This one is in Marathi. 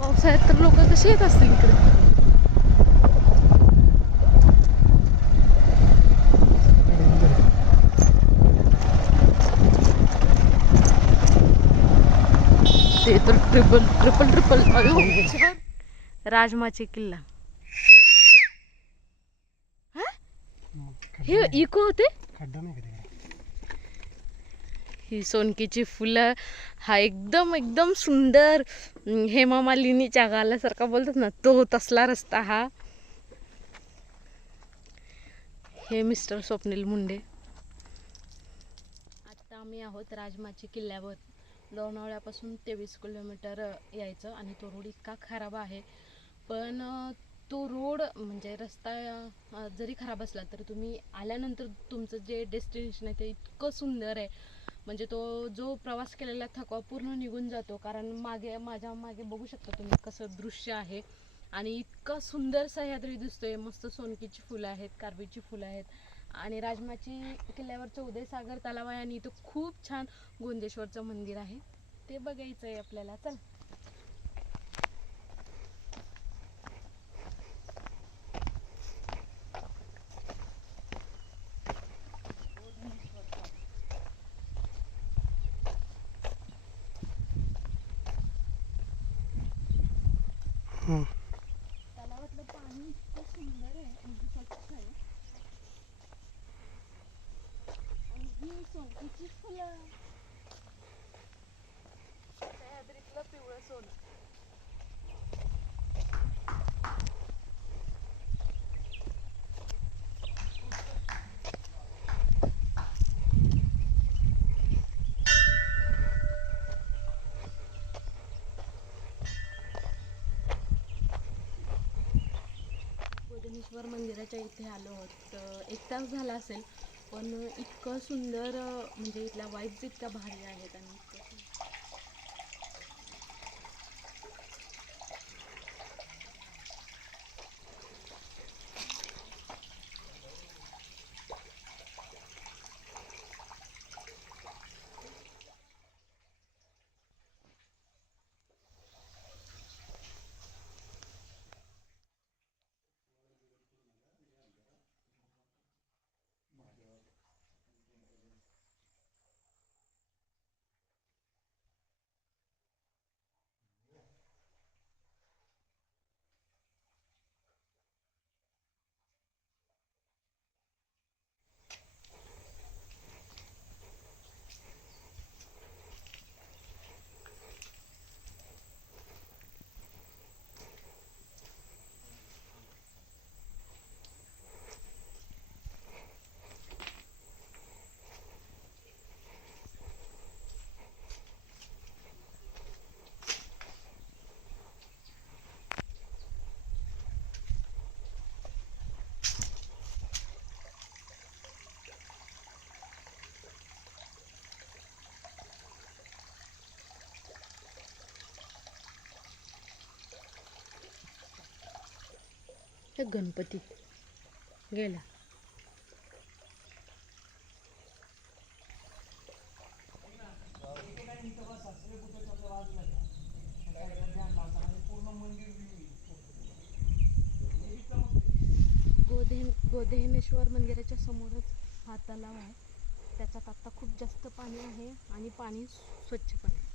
पावसाळ्यात तर लोक कशी येत असतील इकडे? ते तर ट्रिपल ट्रिपल ट्रिपल अयो. राजमाची किल्ला. हा? इको होते? खड्डा नाही ही सोनकीची फुलं हा एकदम एकदम सुंदर हेमामालिनीच्या हेमा मालिनीच्या बोलतात ना तो तसला रस्ता हा. हे मिस्टर स्वप्नील मुंडे. आता आम्ही आहोत राजमाची किल्ल्यावर. लोणावळ्यापासून तेवीस किलोमीटर यायचं आणि तो रोड इतका खराब आहे. पण तो रोड म्हणजे रस्ता जरी खराब असला तर तुम्ही आल्यानंतर तुमचं जे डेस्टिनेशन आहे ते इतकं सुंदर आहे. म्हणजे तो जो प्रवास केलेला थकवा पूर्ण निघून जातो. कारण मागे माझ्या मागे बघू शकता तुम्ही कसं दृश्य आहे. आणि इतका सुंदर सह्याद्री दिसतोय. मस्त सोनकीची फुलं आहेत कारवीची फुलं आहेत. आणि राजमाची किल्ल्यावरचं उदयसागर तलाव आहे आणि इथं खूप छान गोंदेश्वरचं मंदिर आहे. ते बघायचं आहे आपल्याला. चल. तलावातलं पाणी इतकं सुंदर आहे म्हणजे स्वच्छ आहे. आणि ही सोनकीची फुलं. सह्याद्रीतलं पिवळं सोनं. गोदनेश्वर मंदिराच्या इथे आलो आहोत. तर एक तास झाला असेल पण इतकं सुंदर म्हणजे इथल्या वाईब्स इतक्या भारी आहेत आणि त्या गणपतीत. गणपती गेला. गोधे गोधेनेश्वर मंदिराच्या समोरच हा तलाव आहे. त्याच्यात आत्ता खूप जास्त पाणी आहे आणि पाणी स्वच्छ पण आहे.